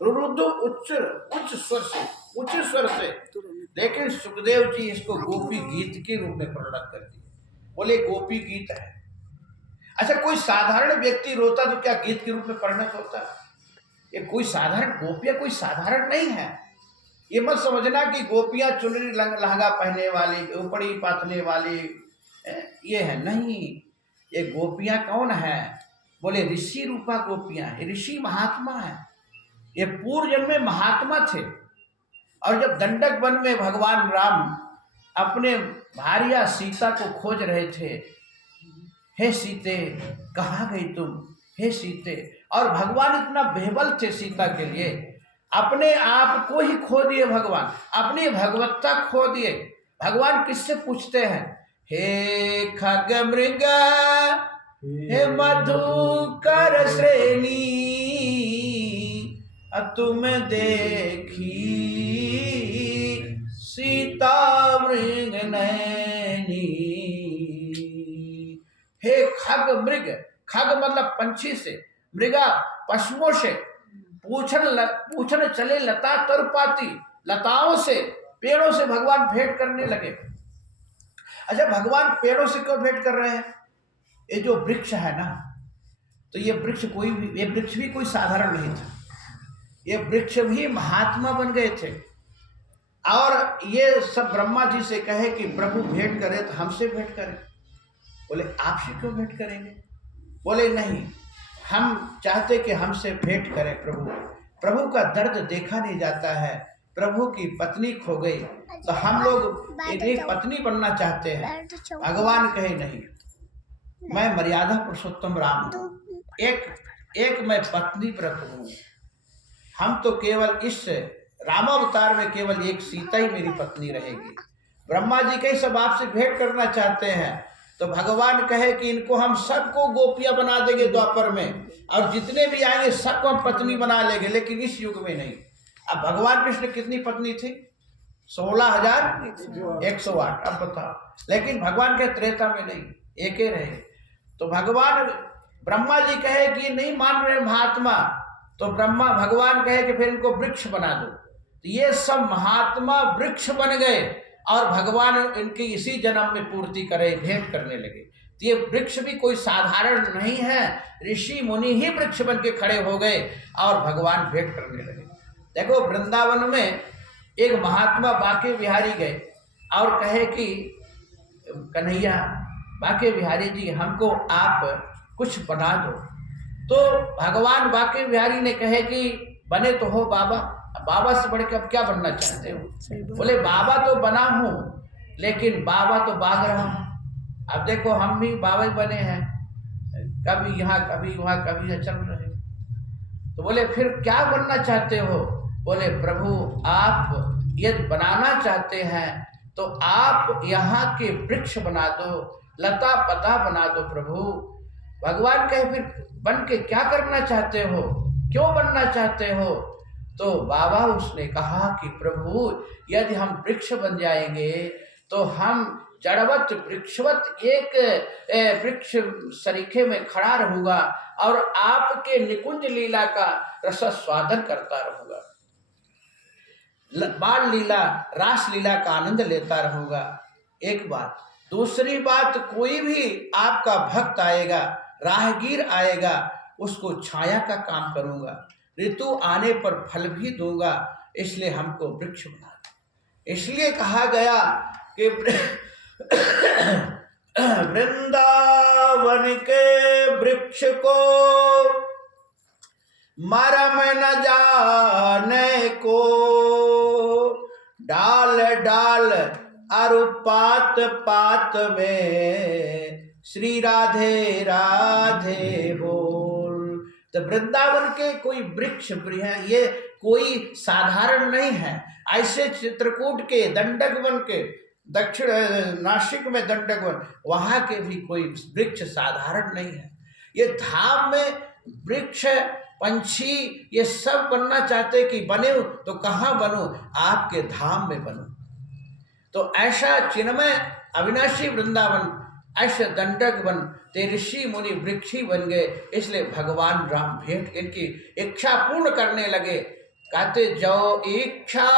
रुरुदु उच्च उच्च स्वर से। लेकिन सुखदेव जी इसको गोपी गीत के रूप में परिणत कर दिए, बोले गोपी गीत है। अच्छा, कोई साधारण व्यक्ति रोता तो क्या गीत के रूप में परिणत होता? ये कोई साधारण गोपियां कोई साधारण नहीं है। ये मत समझना कि गोपियां चुनरी लहंगा पहनने वाली, उपड़ी पाथने वाली ये है, नहीं। ये गोपियां कौन है? बोले ऋषि रूपा गोपियां, ऋषि महात्मा है। ये पूर्व जन्म में महात्मा थे, और जब दंडक वन में भगवान राम अपने भार्या सीता को खोज रहे थे, हे सीते कहाँ गई तुम, हे सीते, और भगवान इतना बेहबल थे सीता के लिए, अपने आप को ही खो दिए भगवान, अपनी भगवत्ता खो दिए। भगवान किससे पूछते हैं? हे खग मृग हे मधुकर श्रेणी तुम देखी सीता मृग नैनी। हे खग मृग, खग मतलब पंछी से, मृगा पशुओं से, पूछन चले लता तरुपाती, लताओं से पेड़ों से भगवान भेंट करने लगे। अच्छा, भगवान पेड़ों से क्यों भेंट कर रहे हैं? ये जो वृक्ष है ना, तो ये वृक्ष भी कोई साधारण नहीं था। ये वृक्ष भी महात्मा बन गए थे, और ये सब ब्रह्मा जी से कहे कि प्रभु भेंट करे तो हमसे भेंट करें। बोले आपसे क्यों भेंट करेंगे? बोले नहीं, हम चाहते कि हमसे भेंट करें प्रभु। प्रभु का दर्द देखा नहीं जाता है, प्रभु की पत्नी खो गई तो हम लोग एक पत्नी बनना चाहते हैं। भगवान कहे नहीं, मैं मर्यादा पुरुषोत्तम राम हूं, एक मैं पत्नी व्रत हूं। हम तो केवल इस रामावतार में केवल एक सीता ही मेरी पत्नी रहेगी। ब्रह्मा जी के सब आपसे भेंट करना चाहते हैं, तो भगवान कहे कि इनको हम सबको गोपियां बना देंगे द्वापर में, और जितने भी आएंगे सबको हम पत्नी बना लेंगे, लेकिन इस युग में नहीं। अब भगवान कृष्ण कितनी पत्नी थी? 16,108। अब बताओ, लेकिन भगवान के त्रेता में नहीं, एक ही रहे। तो भगवान ब्रह्मा जी कहे कि नहीं मान रहे महात्मा, तो ब्रह्मा भगवान कहे कि फिर इनको वृक्ष बना दो। तो ये सब महात्मा वृक्ष बन गए, और भगवान इनकी इसी जन्म में पूर्ति करे, भेंट करने लगे। तो ये वृक्ष भी कोई साधारण नहीं है, ऋषि मुनि ही वृक्ष बन के खड़े हो गए और भगवान भेंट करने लगे। देखो, वृंदावन में एक महात्मा बांके बिहारी गए और कहे कि कन्हैया बांके बिहारी जी, हमको आप कुछ बना दो। तो भगवान बांके बिहारी ने कहे कि बने तो हो बाबा, बाबा से बढ़ के अब क्या बनना चाहते हो? बोले बाबा तो बना हूं, लेकिन बाबा तो भाग रहा हूं। अब देखो, हम भी बाबा ही बने हैं, कभी यहाँ कभी वहां कभी चल रहे। तो बोले फिर क्या बनना चाहते हो? बोले प्रभु, आप यदि बनाना चाहते हैं तो आप यहाँ के वृक्ष बना दो, लता पता बना दो प्रभु। भगवान कहे फिर बन के क्या करना चाहते हो, क्यों बनना चाहते हो? तो बाबा उसने कहा कि प्रभु, यदि हम वृक्ष बन जाएंगे तो हम जड़वत वृक्षवत एक वृक्ष सरीखे में खड़ा रहूंगा और आपके निकुंज लीला का रस स्वादन करता रहूंगा, बाल लीला रास लीला का आनंद लेता रहूंगा। एक बात। दूसरी बात, कोई भी आपका भक्त आएगा, राहगीर आएगा, उसको छाया का काम करूंगा, ऋतु आने पर फल भी दूंगा, इसलिए हमको वृक्ष बना दो। इसलिए कहा गया कि वृंदावन के वृक्ष को मरम न जाने को, डाल डाल अरु पात पात में श्री राधे राधे बोल। तो वृंदावन के कोई वृक्ष है, ये कोई साधारण नहीं है। ऐसे चित्रकूट के दंडक वन के दक्षिण नासिक में दंडक वन, वहां के भी कोई वृक्ष साधारण नहीं है। ये धाम में वृक्ष पंछी ये सब बनना चाहते कि बने तो कहाँ बनो, आपके धाम में बनो। तो ऐसा चिन्मय अविनाशी वृंदावन, ऐसे दंडक वन, ते ऋषि मुनि वृक्षी बन गए। इसलिए भगवान राम भेंट इनकी इच्छा पूर्ण करने लगे कहते जो इच्छा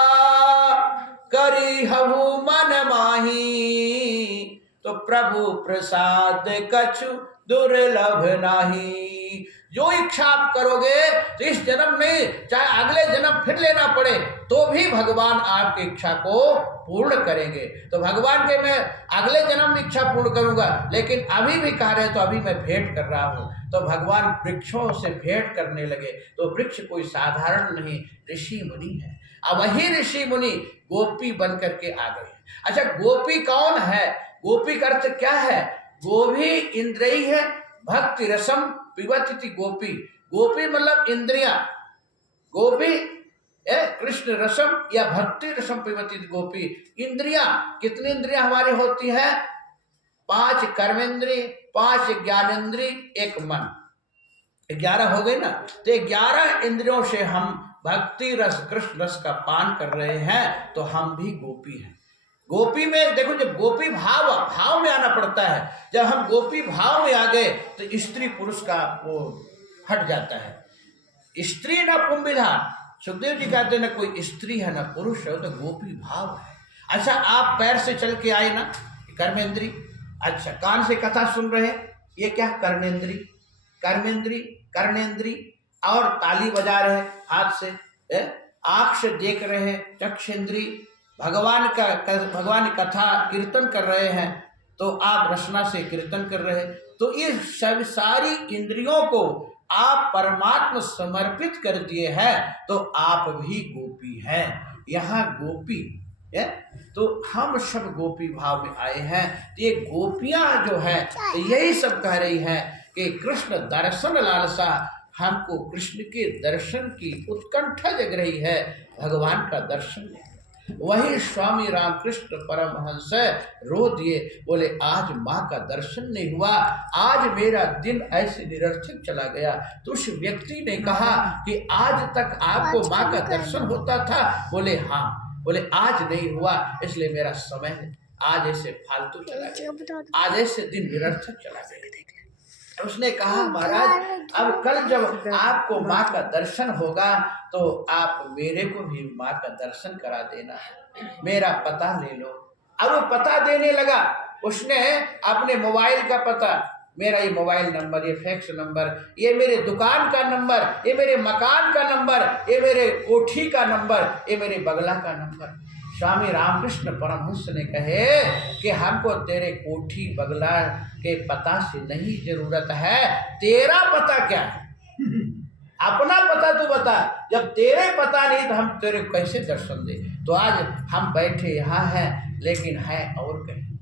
करी हहु मन माही, तो प्रभु प्रसाद कछु दुर्लभ नाही। जो इच्छा आप करोगे तो इस जन्म में, चाहे अगले जन्म फिर लेना पड़े, तो भी भगवान आपकी इच्छा को पूर्ण करेंगे। तो भगवान के मैं अगले जन्म में इच्छा पूर्ण करूंगा, लेकिन अभी भी कह रहे तो अभी मैं भेंट कर रहा हूं। तो भगवान वृक्षों से भेंट करने लगे। तो वृक्ष कोई साधारण नहीं, ऋषि मुनि है। अब वही ऋषि मुनि गोपी बन करके आ गए। अच्छा, गोपी कौन है? गोपी का अर्थ क्या है? गोभी इंद्रिय है, भक्ति रसम पिबती गोपी। गोपी मतलब इंद्रियां, गोपी कृष्ण रसम या भक्ति रसम पिबती गोपी। इंद्रियां, कितनी इंद्रियां हमारी होती है? 5 कर्मेंद्रिय, 5 ज्ञानेंद्रिय, 1 मन, 11 हो गई ना। तो 11 इंद्रियों से हम भक्ति रस कृष्ण रस का पान कर रहे हैं, तो हम भी गोपी हैं। गोपी में देखो, जब गोपी भाव में आना पड़ता है। जब हम गोपी भाव में आ गए तो स्त्री पुरुष का वो हट जाता है। स्त्री न पुंबिधा, सुखदेव जी कहते हैं ना कोई स्त्री है ना पुरुष है, तो गोपी भाव है। अच्छा, आप पैर से चल के आए ना, कर्मेंद्री। अच्छा, कान से कथा सुन रहे, ये क्या? कर्णेंद्री, कर्मेंद्री, कर्णेंद्री। और ताली बजा रहे हाथ से, आंख से देख रहे, चक्षेंद्री। भगवान की कथा कीर्तन कर रहे हैं, तो आप रसना से कीर्तन कर रहे। तो ये सब सारी इंद्रियों को आप परमात्मा समर्पित कर दिए हैं, तो आप भी गोपी हैं। यहाँ गोपी है, तो हम सब गोपी भाव में आए हैं। ये गोपियां जो है, तो यही सब कह रही हैं कि कृष्ण दर्शन लालसा, हमको कृष्ण के दर्शन की उत्कंठा जग रही है, भगवान का दर्शन। वही स्वामी रामकृष्ण परमहंस रो दिए, बोले आज माँ का दर्शन नहीं हुआ, आज मेरा दिन ऐसे निरर्थक चला गया। तो उस व्यक्ति ने कहा कि आज तक आपको माँ का दर्शन होता था? बोले हाँ। बोले आज नहीं हुआ, इसलिए मेरा समय आज ऐसे फालतू चला गया, आज ऐसे दिन निरर्थक चला गया। उसने कहा महाराज, अब कल जब आपको माँ का दर्शन होगा, तो आप मेरे को भी माँ का दर्शन करा देना, मेरा पता ले लो। अब वो पता देने लगा। उसने अपने मोबाइल का पता, मेरा ये मोबाइल नंबर, ये फैक्स नंबर, ये मेरे दुकान का नंबर, ये मेरे मकान का नंबर, ये मेरे कोठी का नंबर, ये मेरे बगला का नंबर। स्वामी रामकृष्ण परमहंस ने कहे कि हमको तेरे कोठी बगला के पता से नहीं जरूरत है, तेरा पता क्या है? अपना पता तू बता। जब तेरे पता नहीं तो हम तेरे कैसे दर्शन दे? तो आज हम बैठे यहाँ हैं, लेकिन है और कहीं।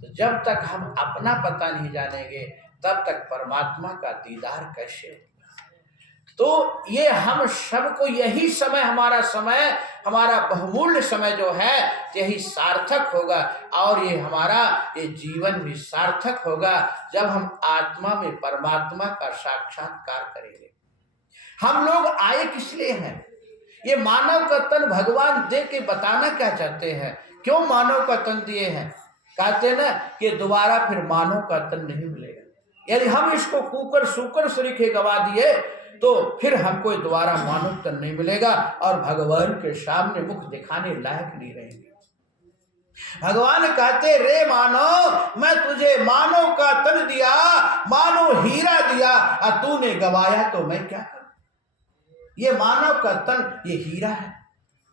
तो जब तक हम अपना पता नहीं जानेंगे, तब तक परमात्मा का दीदार कैसे होगा? तो ये हम सबको यही समय, हमारा समय, हमारा बहुमूल्य समय जो है, यही सार्थक होगा। और ये हमारा ये जीवन भी सार्थक होगा जब हम आत्मा में परमात्मा का साक्षात्कार करेंगे। हम लोग आए किस लिए हैं? ये मानव का तन भगवान दे के बताना क्या चाहते हैं? क्यों मानव का तन दिए हैं? कहते हैं ना कि दोबारा फिर मानव का तन नहीं मिलेगा। यदि हम इसको कूकर सूकर सरीखे गवा दिए, तो फिर हमको दोबारा मानव तन नहीं मिलेगा, और भगवान के सामने मुख दिखाने लायक नहीं रहेंगे। भगवान कहते, रे मानव, मैं तुझे मानव का तन दिया, मानव हीरा दिया, और तूने गवाया तो मैं क्या करूं? ये मानव का तन, ये हीरा है।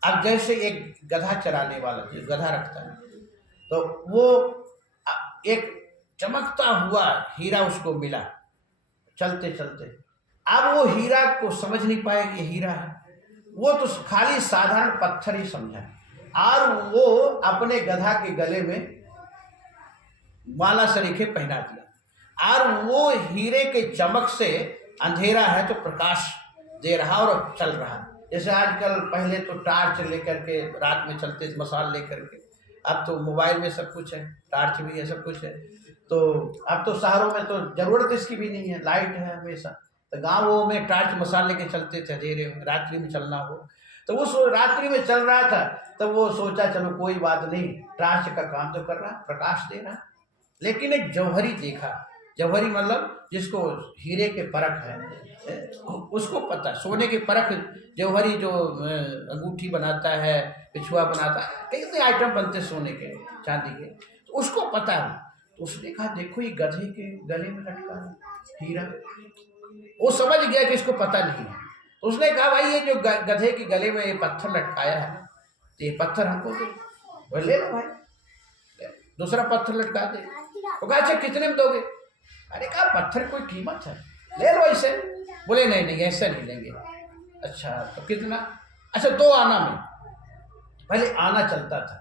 अब जैसे एक गधा चराने वाला जो गधा रखता है, तो वो एक चमकता हुआ हीरा उसको मिला चलते चलते। अब वो हीरा को समझ नहीं पाए कि हीरा है, वो तो खाली साधारण पत्थर ही समझा, और वो अपने गधा के गले में माला सरीखे पहना दिया। और वो हीरे के चमक से, अंधेरा है तो प्रकाश दे रहा और चल रहा। जैसे आजकल, पहले तो टार्च लेकर के रात में चलते थे, मसाल लेकर के। अब तो मोबाइल में सब कुछ है, टार्च भी है, सब कुछ है। तो अब तो शहरों में तो जरूरत इसकी भी नहीं है, लाइट है हमेशा। तो गाँवों में टार्च मसाल लेके चलते थे, अंधेरे में रात्रि में चलना हो। तो वो रात्रि में चल रहा था, तो वो सोचा चलो कोई बात नहीं, टार्च का काम तो कर रहा, प्रकाश दे रहा। लेकिन एक जौहरी देखा, जौहरी मतलब जिसको हीरे के परख है, उसको पता। सोने के परख जौहरी जो अंगूठी बनाता है, पिछुआ बनाता है, कई आइटम बनते सोने के चांदी के, तो उसको पता है। तो उसने कहा देखो ये गधे के गले में लटका है हीरा। वो समझ गया कि इसको पता नहीं है। तो उसने कहा भाई ये जो गधे के गले में ये पत्थर लटकाया है, तो ये पत्थर हमको दो। बोले ले लो भाई। दूसरा पत्थर लटका दे। तो कहा अच्छा कितने में दोगे? अरे कहा पत्थर कोई कीमत है, ले लो इसे। बोले नहीं नहीं ऐसा नहीं लेंगे। अच्छा तो कितना? अच्छा 2 आना में। पहले आना चलता था,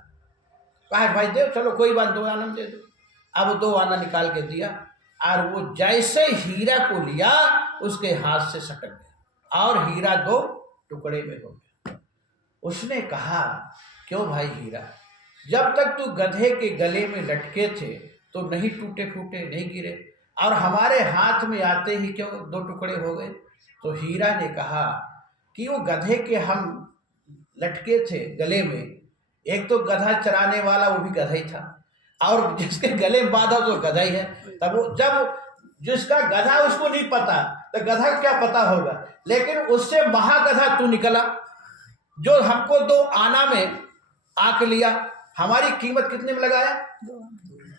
कहा भाई दे चलो कोई बात 2 आना में दे दो। अब 2 आना निकाल के दिया, और वो जैसे हीरा को लिया उसके हाथ से सटक गया और हीरा 2 टुकड़े में हो गया। उसने कहा क्यों भाई हीरा, जब तक तू गधे के गले में लटके थे तो नहीं टूटे फूटे, नहीं गिरे, और हमारे हाथ में आते ही क्यों 2 टुकड़े हो गए? तो हीरा ने कहा कि वो गधे के हम लटके थे गले में, एक तो गधा चराने वाला वो भी गधा ही था, और जिसके गले में बांधा तो गधा ही है। तब वो जब जिसका गधा उसको नहीं पता तो गधा क्या पता होगा, लेकिन उससे महागधा तू निकला जो हमको 2 आना में आके लिया। हमारी कीमत कितने में लगाया?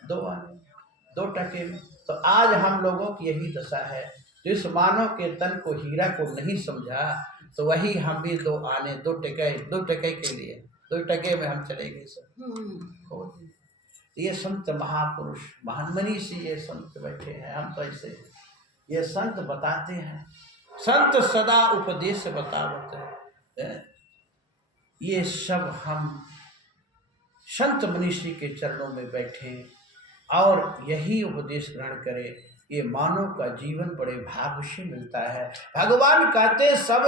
2 आने, 2 टके में। तो आज हम लोगों की यही दशा है, जिस मानव के तन को हीरा को नहीं समझा, तो वही हम भी 2 आने 2 टके के लिए 2 टके में हम चले गए सब। ये संत महापुरुष महान मनीषी ये संत बैठे हैं, हम तो ऐसे ये संत बताते हैं, संत सदा उपदेश बतावत है। ये सब हम संत मनीषी के चरणों में बैठे और यही उपदेश ग्रहण करें, ये मानव का जीवन बड़े भाग्य से मिलता है। भगवान कहते सब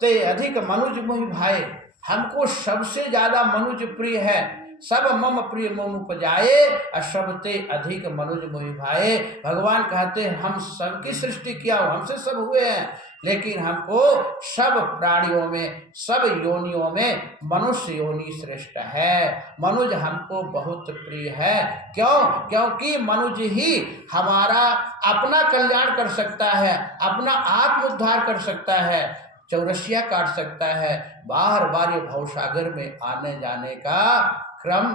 ते अधिक मनुज मोहि भाए, हमको सबसे ज्यादा मनुज प्रिय है। सब मम प्रिय मम उपजाए, और सब ते अधिक मनुज मोहि भाए। भगवान कहते हैं हम सबकी सृष्टि किया, हमसे सब हुए हैं, लेकिन हमको सब प्राणियों में, सब योनियों में मनुष्य योनि श्रेष्ठ है। मनुज हमको बहुत प्रिय है। क्यों? क्योंकि मनुज ही हमारा अपना कल्याण कर सकता है, अपना आत्म उद्धार कर सकता है, चौरसिया काट सकता है, बाहर बार भवसागर में आने जाने का क्रम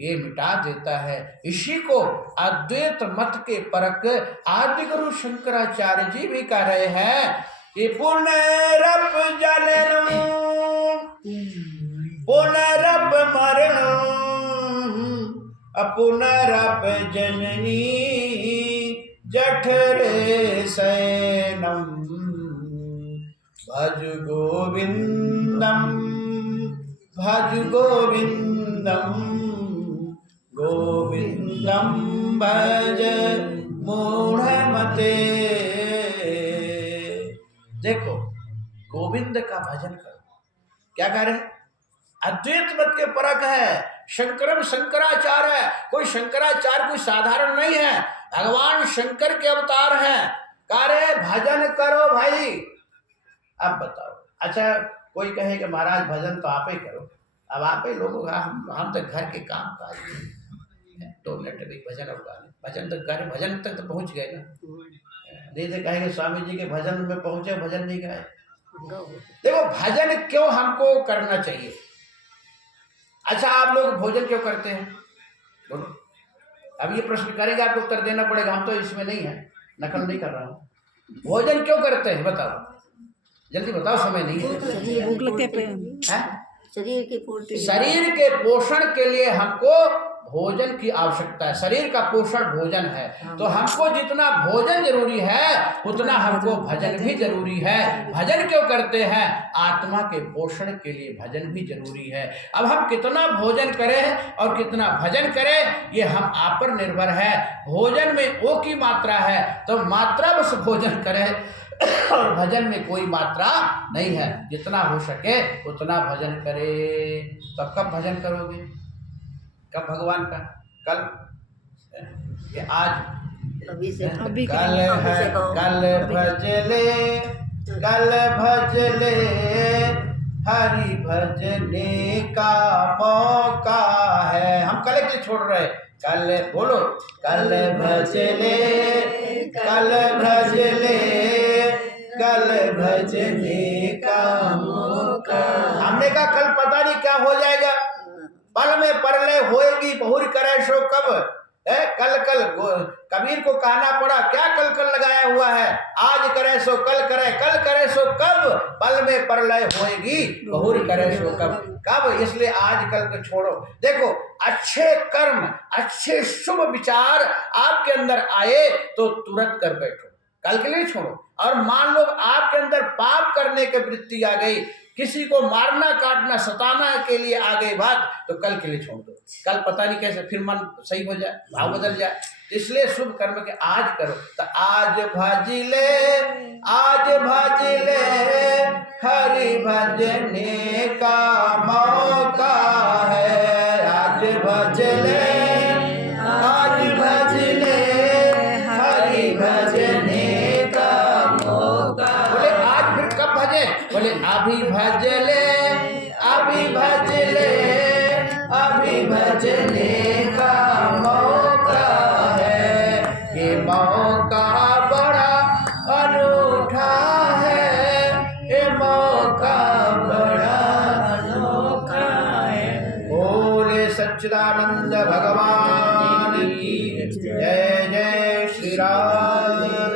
ये मिटा देता है। इसी को अद्वैत मत के परक आदि गुरु शंकराचार्य जी भी कह रहे हैं कि पुनरप जनन पुनरप मरण पुनरप जननी जठरे शयनम भज गोविंदम भज गोविंदम गोविंदम भज मूढ़मते। देखो गोविंद का भजन करो। क्या कह रहे हैं? अद्वैत मत के परक है, शंकरम शंकराचार्य है। कोई शंकराचार्य कोई साधारण नहीं है, भगवान शंकर के अवतार हैं। कह रहे भजन करो भाई। अब बताओ, अच्छा कोई कहे कि महाराज भजन तो आप ही करो। अब आप ही लोगों हम तो घर के काम काज 2 मिनट भी भजन और गाने, भजन तक गाने, भजन तक तो पहुंच गए ना। नहीं तो कहेंगे स्वामी जी के भजन में पहुंचे, भजन नहीं गाए। देखो भजन क्यों हमको करना चाहिए। अच्छा आप लोग भोजन क्यों करते हैं? बोलो। अब ये प्रश्न करेंगे, आपको उत्तर देना पड़ेगा, हम तो इसमें नहीं है, नकल नहीं कर रहा हूँ। भोजन क्यों करते हैं बताओ, जल्दी बताओ, समय नहीं है। भूख लगती है, शरीर के पोषण के लिए हमको भोजन की आवश्यकता है। शरीर का पोषण भोजन है, तो हमको जितना भोजन जरूरी है उतना हमको भजन भी जरूरी है। भजन क्यों करते हैं? आत्मा के पोषण के लिए भजन भी जरूरी है। अब हम कितना भोजन करें और कितना भजन करें ये हम आप पर निर्भर है। भोजन में ओ की मात्रा है तो मात्रा बस भोजन करें और भजन में कोई मात्रा नहीं है। जितना हो सके उतना भजन करे। तो कब भजन करोगे? कब भगवान का? कल कि आज? अभी से कल है, कल भजले हरि भजने का मौका है। हम कल के लिए छोड़ रहे, कल बोलो, कल भजले, कल भजले, कल भजने का मौका। हमने कहा कल पता नहीं क्या हो जाएगा, पल में परलय होएगी बहुर करे सो कब है। कल कल कबीर को कहना पड़ा, क्या कल कल लगाया हुआ है, आज करे सो कल करे, कल करे सो कब, पल में परलय होएगी बहुर करे सो कब। इसलिए आज कल को छोड़ो। देखो अच्छे कर्म, अच्छे शुभ विचार आपके अंदर आए तो तुरंत कर बैठो, कल के लिए छोड़ो। और मान लो आपके अंदर पाप करने की वृत्ति आ गई, किसी को मारना काटना सताना के लिए आ गई बात, तो कल के लिए छोड़ दो। कल पता नहीं कैसे फिर मन सही हो जाए, भाव बदल जाए। इसलिए शुभ कर्म के आज करो। तो आज भजले, आज भजले, हरि भजने का मौका है। आज भजले, आज भजले, हरि भजने का मौका। बोले आज फिर कब भजे, बोले अभी भजले, अभी भजले, अभी भजने का मौका है। ये मौका बड़ा अनूठा है, ये मौका बड़ा अनोखा है। बोले सच्चिदानंद भगवान की जय, जय श्री राम।